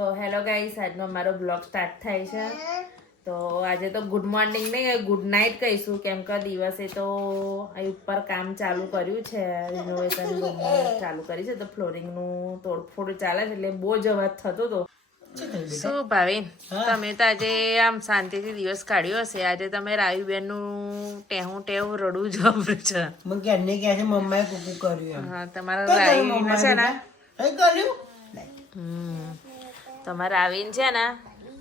તો hello guys, આજનો અમારો બ્લોગ સ્ટાર્ટ થાય છે. તો આજે તો ગુડ મોર્નિંગ નહીં, ગુડ નાઇટ કહીશું, કેમ કે દિવસે તો અહીં ઉપર કામ ચાલુ કર્યું છે, રિનોવેશન રૂમનું ચાલુ કરી છે, તો ફ્લોરિંગનું તોડફોડ ચાલે છે, એટલે બહુ જ અવાજ થતો હતો. શું ભાવિન, તમે તો આજે આમ શાંતિથી દિવસ કાઢ્યો હશે. આજે તમે રાવીબેન નું ટેવું રડવું જબરું છે. મને ક્યારને કહે છે મમ્માએ કુકુ કર્યું. હા, તમારા રાવી છે ને તમારા આવીને છે ને,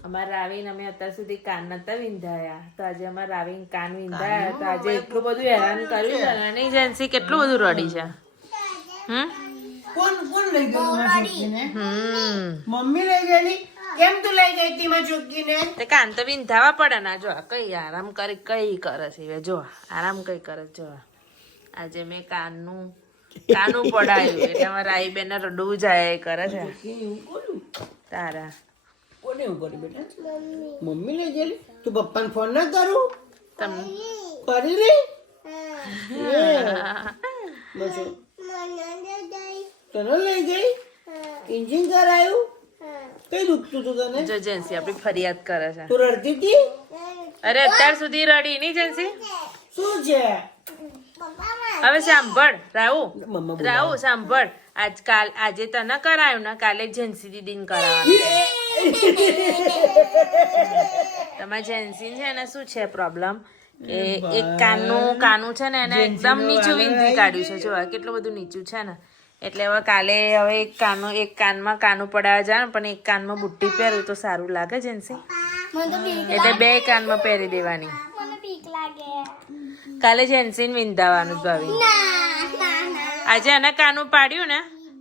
અમારા આવીને અમે અત્યાર સુધી કાન નતા વિંધાયા, તો આજે અમારા આવીને કાન વિંધાયા, તો આજે એટલું બધું હેરાન કર્યું છે ને, નહીં જેન્સી કેટલું બધું રડી છે. કોણ લઈ ગયું મારી છોકરીને? મમ્મી લઈ ગયેલી. કેમ તું લઈ ગઈ તી મારી છોકરીને? તે કાન તો વિંધાવા પડે ના. જો કઈ આરામ કરી કઈ કરે છે, જો આરામ કઈ કરે. જો આજે મેં કાનું પડાયું એટલે અમારા આઈ બેન રડવું જાય કરે છે. તારા કોને એવું કર્યું બેટા? મમ્મી લઈ ગયેલી. તું પપ્પાને ફોન ના કરું? તમે કરી લે. તને લઈ ગઈ? ઇન્જિન કરાયું? કઈ દુખતું તું તને? જો જેન્સી આપડી ફરિયાદ કરે છે. તું રડતી હતી? અરે અત્યાર સુધી રડી નહીં જેન્સી. શું છે? હવે સાંભળ રાહુ સાંભળ. આજે તને કરાયું ને, કાલે જેન્સી દીદીને કરાવવાનું. તમારે જેન્સી છે ને શું છે પ્રોબ્લેમ, કે એક કાનું છે ને એને એકદમ નીચું વિંધી કાઢ્યું છે. જો કેટલું બધું નીચું છે ને, એટલે હવે કાલે એક કાનમાં કાનું પડાવવા જાય ને, પણ એક કાનમાં બુટ્ટી પહેરવું તો સારું લાગે જેન્સી, એટલે બે કાનમાં પહેરી દેવાની. કાલે જેન્સીને વિંધાવાનું ભાવી. આજે આના કાનું પાડ્યું ને,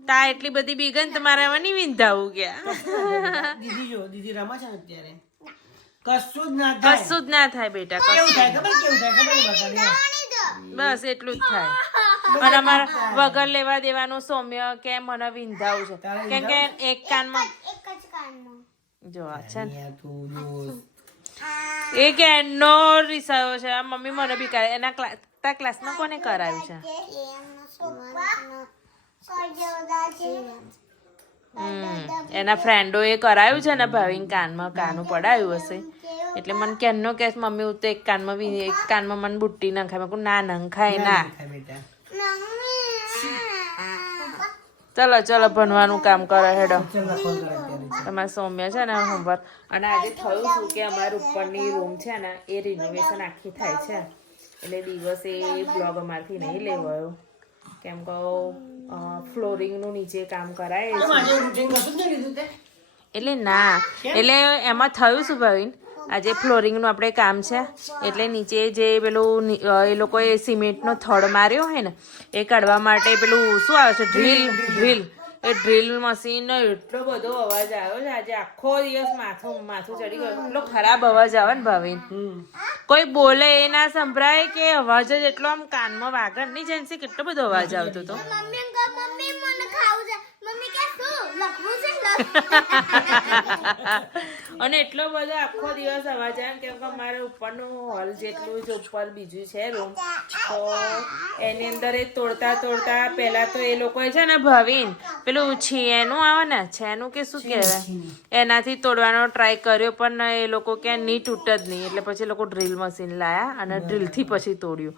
તા એટલી બધી બીગન તમારે હવે નહીં વિંધાવું ગયા. દીદી રમા છે અત્યારે. કશું જ ના થાય બેટા, બસ એટલું જ થાય. અને અમારે વગર લેવા દેવાનું સૌમ્ય કે મને વિંધાવું છે, કેમ કે એક કાનમાં જો છે ને એ કે એનો રિસાયો છે. મમ્મી મને બી કરે. એના ક્લાસમાં કોને કરાયું છે? એના ફ્રેન્ડો એ કરાયું છે ને, ભાવિન કાનમાં કાનું પડાયું હશે, એટલે મને કેનો કે મમ્મી હું તો એક કાનમાં મને બુટ્ટી નખાય. મેં કહું ના નખાય ના. ચલો ભણવાનું કામ કરો હેડો. તમારા સૌમ્ય છે ને હોમવર્ક. અને આજે થયું શું કે અમારા ઉપરની રૂમ છે ને એ રિનોવેશન આખી થાય છે, એટલે દિવસે બ્લોગ અમારથી નહીં લેવાયો, કેમ કે ફ્લોરિંગનું નીચે કામ કરાય એટલે ના. એટલે એમાં થયું શું ભાવિન, આજે ફ્લોરિંગનું આપણે કામ છે, એટલે નીચે જે પેલું એ લોકોએ સિમેન્ટનો થડ માર્યો હોય ને, એ કાઢવા માટે પેલું શું આવે છે ડ્રીલ. એ ડ્રીલ મશીન એટલો બધો અવાજ આવ્યો છે આજે. આખો દિવસ માથું ચડી ગયું. એટલો ખરાબ અવાજ આવે ને ભાવિન, કોઈ બોલે એ ના સંભળાય, કે અવાજ જ એટલો આમ કાનમાં વાગે નહીં જેન્સી. કેટલો બધો અવાજ આવતો હતો. અને એટલો બધો આખો દિવસ અવાજ આવે, કેમ કે અમારે ઉપરનું હોલ જેટલું જ ઉપર બીજું છે રૂમ, તો એની અંદર એ તોડતા પહેલા તો એ લોકોએ છે ને ભાવિન પેલું છેનું આવે ને, છેનું કે શું કહેવાય, એનાથી તોડવાનો ટ્રાય કર્યો, પણ એ લોકો ક્યાં નહીં તૂટે જ નહીં, એટલે પછી એ લોકો ડ્રીલ મશીન લાયા અને ડ્રીલથી પછી તોડ્યું.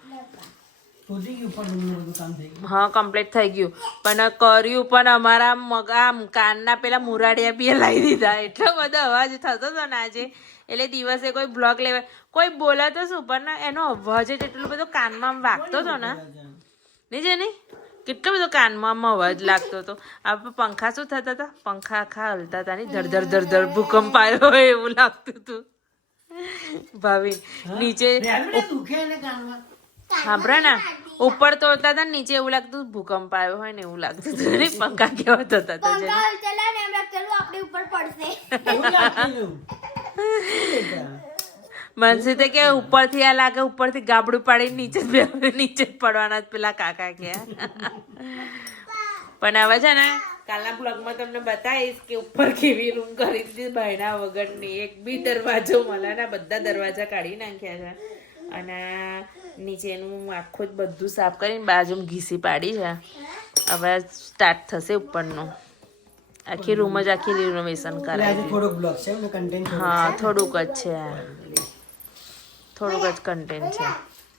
હા કમ્પ્લીટ થઈ ગયું, પણ કર્યું પણ અમારા આમ કાનના પેલા મુરાડિયા બી લાવી દીધા. એટલો બધો અવાજ થતો હતો ને આજે, એટલે દિવસે કોઈ બ્લોગ લેવા કોઈ બોલે તો શું, પણ એનો અવાજ જ એટલો બધો કાનમાં વાગતો હતો ને, નહીં છે નહીં, કેટલો બધો કાનમાં અવાજ લાગતો હતો. આ પંખા શું થતા હતા, પંખા આખા હલતા હતા, નહીં ધડ ભૂકંપ આવ્યો હોય એવું લાગતું હતું. ભાવી નીચે સાંભળે ને, ઉપર તોડતા હતા નીચે એવું લાગતું ભૂકંપ આવ્યો હોય ને એવું લાગતું હતું. પંખા કેવા થતા હતા. મનસી તો કે ઉપરથી આ લાગે, ઉપરથી ગાબડું પાડી નીચે જ પડવાના પેલા કાકા કે. પણ હવે છે ને કાલના બ્લોગમાં તમને બતાવીશ કે ઉપર કેવી રૂમ કરી દીધી ભાઈના વગરની. એક બી દરવાજો મળે ને, બધા દરવાજા કાઢી નાખ્યા છે, અને નીચેનું આખું જ બધું સાફ કરીને બાજુમાં ઘીસી પાડી છે. હવે સ્ટાર્ટ થશે ઉપરનું. આખી રૂમ જ આખી રિનોવેશન એટલે કરાવી આજે થોડોક બ્લોગ છે એમને કન્ટેન્ટ હા થોડુંક જ છે થોડુંક જ કન્ટેન્ટ છે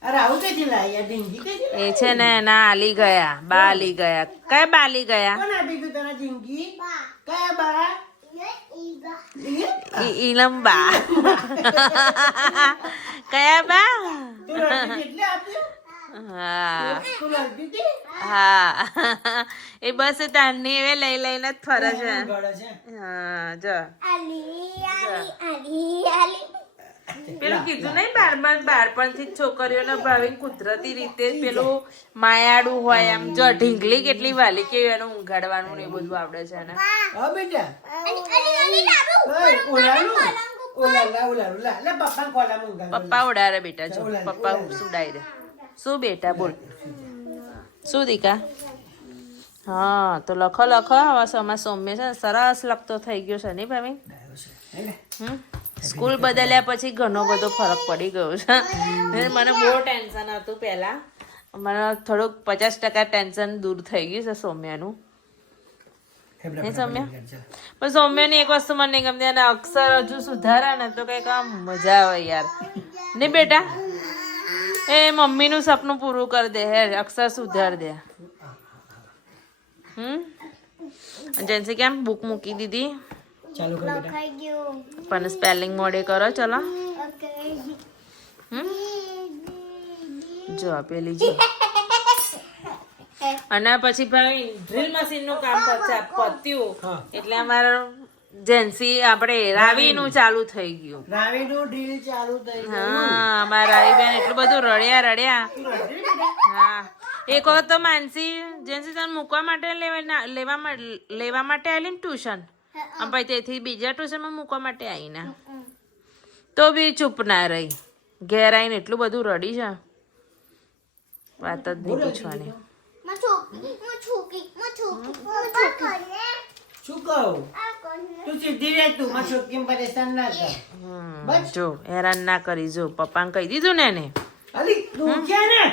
અરે આવું કઈથી લાવી આ ઢીંગી કઈથી એ છે ને એના આલી ગયા બા આલી ગયા કયા બા આલી ગયા કોણ આપી ગયું તને ઢીંગી કયા બા ઈલમ બા કયા બા તું રડતી કેટલી આપ્યું હા તું રડતી હતી હા એ બસ તારની એવે લઈ લઈને જ ફરે છે ગળે છે હા જો પેલું કીધું નહીં બાળપણથી જ છોકરીઓને ભાવિન કુદરતી રીતે જ પેલું માયાળું હોય આમ જો ઢીંગલી કેટલી વાલી કેવી એનું ઊંઘાડવાનું ને એ બધું આવડે છે ને હા બેટા ઓલાનું ઓલા લે પપ્પા ખોલામાં ઊંઘાડો. પપ્પા ઉડાડે બેટા જો પપ્પા સુડાઈ દે શું બેટા બોલ શું દીકા હા તો લખો હવે સમા સૌમ્ય છે ને સરસ લખતો થઈ ગયો છે નહીં ભાભી સ્કૂલ બદલ્યા પછી ઘણો બધો ફરક પડી ગયો છે મને બહુ ટેન્શન હતું પહેલા મને થોડુંક 50% ટેન્શન દૂર થઈ ગયું છે સૌમ્યાનું હે સૌમ્યા પણ સૌમ્યાની એક વસ્તુ મને નહીં ગમતી અને અક્ષર હજુ સુધારા ને તો કંઈક આમ મજા આવે યાર ને બેટા એ મમ્મીનું સપનું પૂરું કરી દે હે અક્ષર સુધાર દે જેન્સી કેમ બુક મૂકી દીધી ચાલુ કર બેટા પણ સ્પેલિંગ મોડે કરો ચલો જો પેલી જો અને પછી ભાઈ ડ્રીલ મશીન નું કામ પત્યું એટલે અમારું જેન્સી આપણે રાવીનું ચાલુ થઈ ગયું રાવીનું ડ્રીલ ચાલુ થઈ ગયું હા અમારા રાવી બેન એટલું બધું રડ્યા હા એક વખત તો માનસી જેન્સી તને મૂકવા માટે લેવા માટે આવીને ટ્યુશન પછી તેથી બીજા ટ્યુશનમાં મૂકવા માટે આવીને તો બી ચૂપ ના રહી ઘેર આવીને એટલું બધું રડી છે વાત જ નહીં પૂછવાની શું કહું તું સીધી રહે તું માં છોકરીને પરેશાન ના કર જો હેરાન ના કરી જો પપ્પાને કહી દીધું ને એને અલી તું ક્યાં ને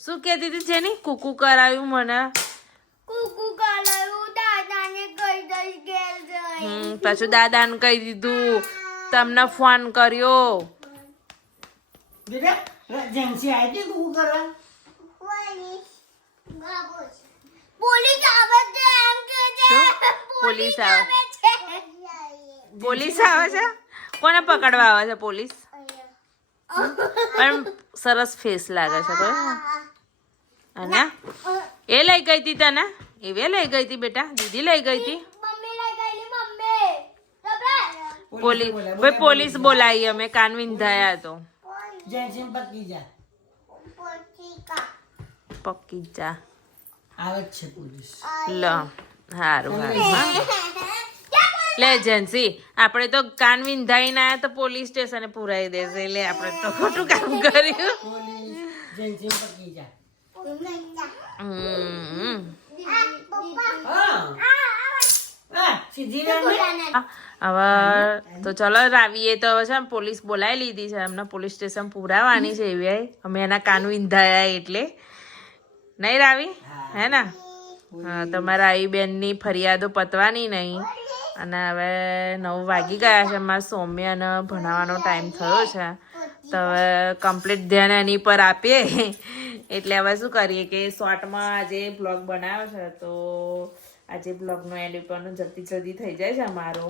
શું કહેતી હતી જેની કુકુ કરાયું મને પાછું દાદાને કહી દીધું તમને ફોન કર્યો બેટા જેન્સી આવી હતી કુકુ કરવા પોલીસ આવે છે કોને પકડવા આવે છે પોલીસ પણ સરસ ફેસ લાગે છે અને એ લઈ ગઈ હતી તને એવે લઈ ગઈ હતી બેટા દીદી લઈ ગઈ હતી પોલીસ બોલાવી અમે કાન વિંધાયા તો જેન્સી પકી જા પક્કી જા આવે છે પોલીસ લો હારું લે જેન્સી આપણે તો કાન વિંધાઈને આયા તો પોલીસ સ્ટેશને પુરાઈ દેશે એટલે આપણે તો ખોટું કામ કર્યું પોલીસ જેન્સી પકી જા સીધી રહે હવે તો ચલો રાવીએ તો હવે છે ને પોલીસ બોલાવી લીધી છે એમને પોલીસ સ્ટેશન પુરાવાની છે એવી અમે એના કાન વિંધાયા એટલે નહીં રાવી હે ને હા તમારા આઈ બેનની ફરિયાદો પતવાની નહીં અને હવે 9 વાગી ગયા છે મારા સૌમ્યને ભણાવવાનો ટાઈમ થયો છે તો હવે કમ્પ્લીટ ધ્યાન એની પર આપીએ એટલે હવે શું કરીએ કે શોર્ટમાં આજે બ્લોગ બનાવ્યો છે તો આજે બ્લોગનો એન્ડ પણ જલ્દી થઈ જાય છે અમારો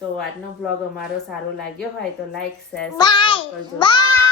તો આજનો બ્લોગ અમારો સારો લાગ્યો હોય તો લાઈક શેર સબસ્ક્રાઇબ કરજો